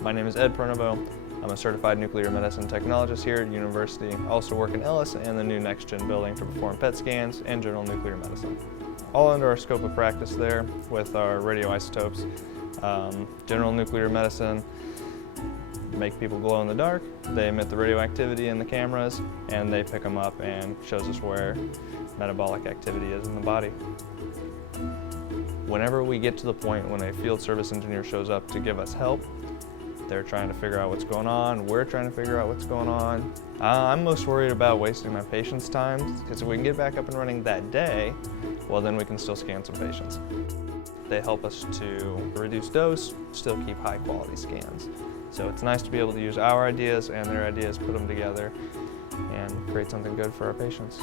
My name is Ed Pronovo. I'm a certified nuclear medicine technologist here at university. I also work in Ellis and the new next-gen building to perform PET scans and general nuclear medicine. All under our scope of practice there with our radioisotopes. General nuclear medicine make people glow in the dark. They emit the radioactivity in the cameras and they pick them up and shows us where metabolic activity is in the body. Whenever we get to the point when a field service engineer shows up to give us help, they're trying to figure out what's going on, we're trying to figure out what's going on. I'm most worried about wasting my patients' time, because if we can get back up and running that day, well then we can still scan some patients. They help us to reduce dose, still keep high quality scans. So it's nice to be able to use our ideas and their ideas, put them together, and create something good for our patients.